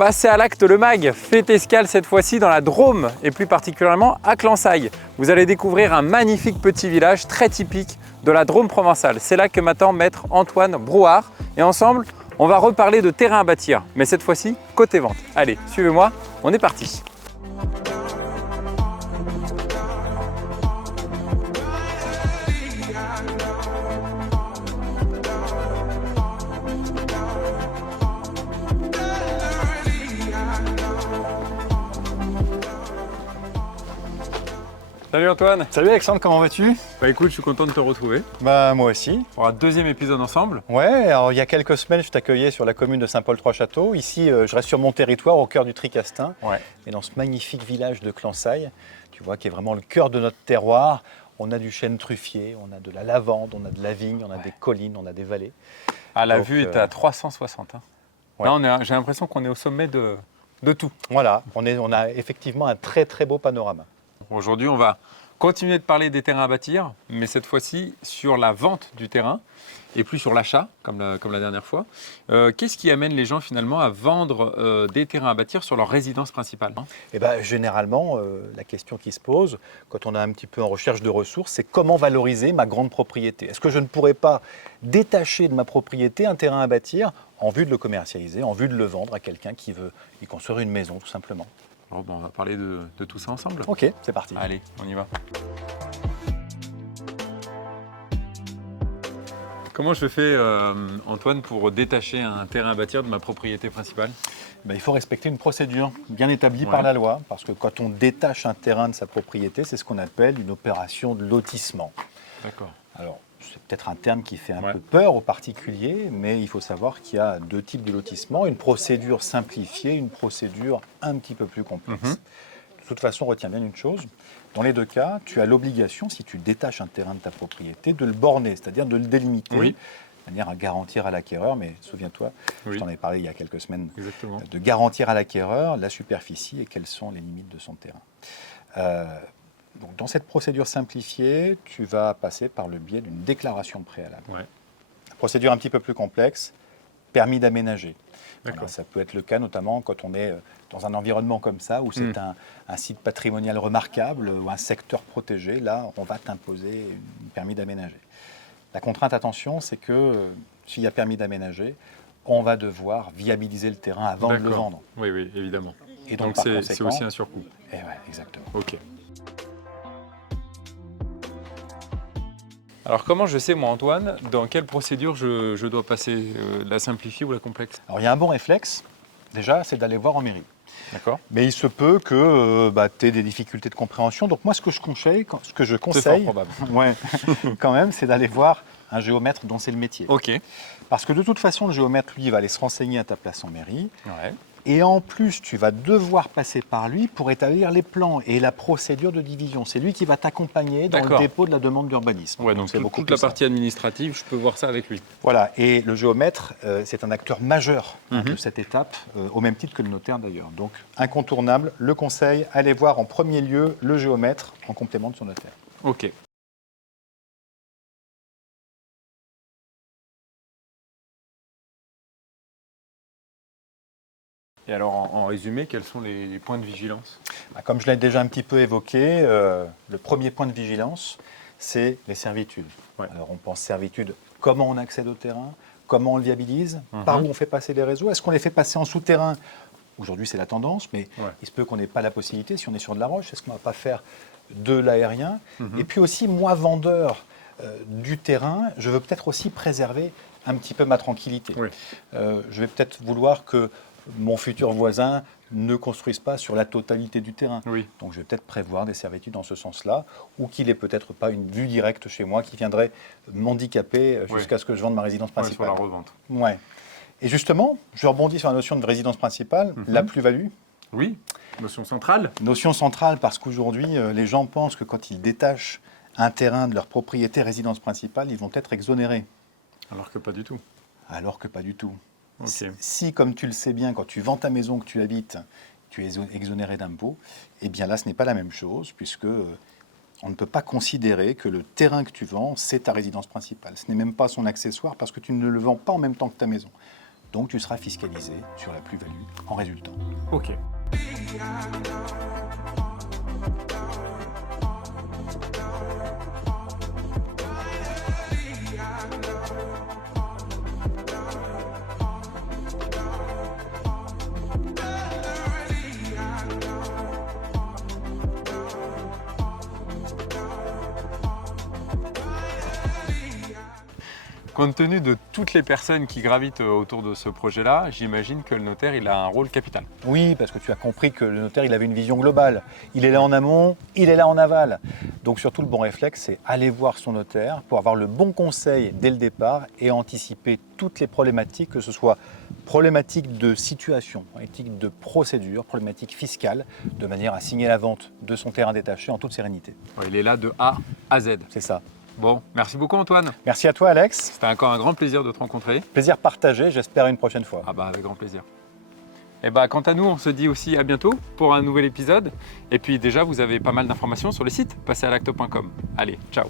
Passez à l'acte le mag, faites escale cette fois-ci dans la Drôme et plus particulièrement à Clansaille. Vous allez découvrir un magnifique petit village très typique de la Drôme provençale. C'est là que m'attend maître Antoine Brouard et ensemble on va reparler de terrain à bâtir, mais cette fois-ci côté vente. Allez, suivez-moi, on est parti. Salut Antoine. Salut Alexandre, comment vas-tu? Bah écoute, je suis content de te retrouver Bah moi aussi. pour un deuxième épisode ensemble. Ouais, alors il y a quelques semaines, je t'accueillais sur la commune de Saint-Paul-Trois-Châteaux. Ici, je reste sur mon territoire, au cœur du Tricastin. Ouais. Et dans ce magnifique village de Clansaille, tu vois, qui est vraiment le cœur de notre terroir. On a du chêne truffier, on a de la lavande, on a de la vigne, on a des collines, on a des vallées. Ah, la Donc, vue est à 360. Hein. Ouais. Là, j'ai l'impression qu'on est au sommet de tout. Voilà, on a effectivement un très très beau panorama. Aujourd'hui, on va continuer de parler des terrains à bâtir, mais cette fois-ci sur la vente du terrain et plus sur l'achat, comme la dernière fois. Qu'est-ce qui amène les gens finalement à vendre des terrains à bâtir sur leur résidence principale? Et ben, généralement, la question qui se pose, quand on est un petit peu en recherche de ressources, c'est comment valoriser ma grande propriété? Est-ce que je ne pourrais pas détacher de ma propriété un terrain à bâtir en vue de le commercialiser, en vue de le vendre à quelqu'un qui veut y construire une maison, tout simplement? Alors, bon, on va parler de tout ça ensemble. Ok, c'est parti. Allez, on y va. Comment je fais, Antoine, pour détacher un terrain à bâtir de ma propriété principale? Ben, il faut respecter une procédure bien établie Ouais. par la loi, parce que quand on détache un terrain de sa propriété, c'est ce qu'on appelle une opération de lotissement. D'accord. Alors, c'est peut-être un terme qui fait un Ouais. peu peur aux particuliers, mais il faut savoir qu'il y a deux types de lotissement, une procédure simplifiée, une procédure un petit peu plus complexe. Mhm. De toute façon, retiens bien une chose, dans les deux cas, tu as l'obligation, si tu détaches un terrain de ta propriété, de le borner, c'est-à-dire de le délimiter, Oui. de manière à garantir à l'acquéreur, mais souviens-toi, Oui. je t'en ai parlé il y a quelques semaines, Exactement. de garantir à l'acquéreur la superficie et quelles sont les limites de son terrain. Donc, dans cette procédure simplifiée, tu vas passer par le biais d'une déclaration préalable. Ouais. Procédure un petit peu plus complexe, permis d'aménager. D'accord. Voilà, ça peut être le cas notamment quand on est dans un environnement comme ça, où c'est un site patrimonial remarquable ou un secteur protégé. Là, on va t'imposer un permis d'aménager. La contrainte, attention, c'est que s'il y a permis d'aménager, on va devoir viabiliser le terrain avant de le D'accord. vendre. Oui, oui, évidemment. Et Donc par c'est conséquent, aussi un surcoût. ouais, exactement. Ok. Alors comment je sais, moi Antoine, dans quelle procédure je dois passer, la simplifiée ou la complexe? Alors, il y a un bon réflexe, déjà, c'est d'aller voir en mairie. D'accord. Mais il se peut que tu aies des difficultés de compréhension. Donc moi, ce que je conseille, C'est fort probable. ouais, quand même, c'est d'aller voir un géomètre dont c'est le métier. Ok. Parce que de toute façon, le géomètre, lui, il va aller se renseigner à ta place en mairie. Ouais. Et en plus, tu vas devoir passer par lui pour établir les plans et la procédure de division. C'est lui qui va t'accompagner dans le D'accord. dépôt de la demande d'urbanisme. Ouais, donc c'est beaucoup toute plus la simple. partie administrative, je peux voir ça avec lui. Voilà, et le géomètre, c'est un acteur majeur Mhm. de cette étape, au même titre que le notaire d'ailleurs. Donc, incontournable, le conseil, allez voir en premier lieu le géomètre en complément de son notaire. Ok. Et alors, en résumé, quels sont les points de vigilance? Bah, comme je l'ai déjà un petit peu évoqué, le premier point de vigilance, c'est les servitudes. Ouais. Alors, on pense servitude, comment on accède au terrain, comment on le viabilise, Mhm. par où on fait passer les réseaux, est-ce qu'on les fait passer en souterrain? Aujourd'hui, c'est la tendance, mais Ouais. il se peut qu'on n'ait pas la possibilité, si on est sur de la roche, est-ce qu'on ne va pas faire de l'aérien? Mhm. Et puis aussi, moi, vendeur du terrain, je veux peut-être aussi préserver un petit peu ma tranquillité. Oui. Je vais peut-être vouloir que mon futur voisin ne construise pas sur la totalité du terrain. Oui. Donc je vais peut-être prévoir des servitudes dans ce sens-là, ou qu'il n'ait peut-être pas une vue directe chez moi qui viendrait m'handicaper jusqu'à ce que je vende ma résidence Ouais, sur principale. la revente. Ouais. Et justement, je rebondis sur la notion de résidence principale, la plus-value. Oui. Notion centrale. Notion centrale parce qu'aujourd'hui, les gens pensent que quand ils détachent un terrain de leur propriété résidence principale, ils vont être exonérés. Alors que pas du tout. Alors que pas du tout. Ok. Si, comme tu le sais bien, quand tu vends ta maison que tu habites, tu es exonéré d'impôts, eh bien là, ce n'est pas la même chose, puisque on ne peut pas considérer que le terrain que tu vends, c'est ta résidence principale. Ce n'est même pas son accessoire, parce que tu ne le vends pas en même temps que ta maison. Donc tu seras fiscalisé sur la plus-value en résultant. Ok. Compte tenu de toutes les personnes qui gravitent autour de ce projet-là, j'imagine que le notaire il a un rôle capital. Oui, parce que tu as compris que le notaire il avait une vision globale. Il est là en amont, il est là en aval. Donc surtout le bon réflexe, c'est aller voir son notaire pour avoir le bon conseil dès le départ et anticiper toutes les problématiques, que ce soit problématiques de situation, problématiques de procédure, problématiques fiscales, de manière à signer la vente de son terrain détaché en toute sérénité. Ouais, il est là de A à Z. C'est ça. Bon, merci beaucoup Antoine. Merci à toi Alex. C'était encore un grand plaisir de te rencontrer. Plaisir partagé, j'espère une prochaine fois. Ah bah avec grand plaisir. Et bah quant à nous, on se dit aussi à bientôt pour un nouvel épisode. Et puis déjà, vous avez pas mal d'informations sur le site passesalacte.com. Allez, ciao.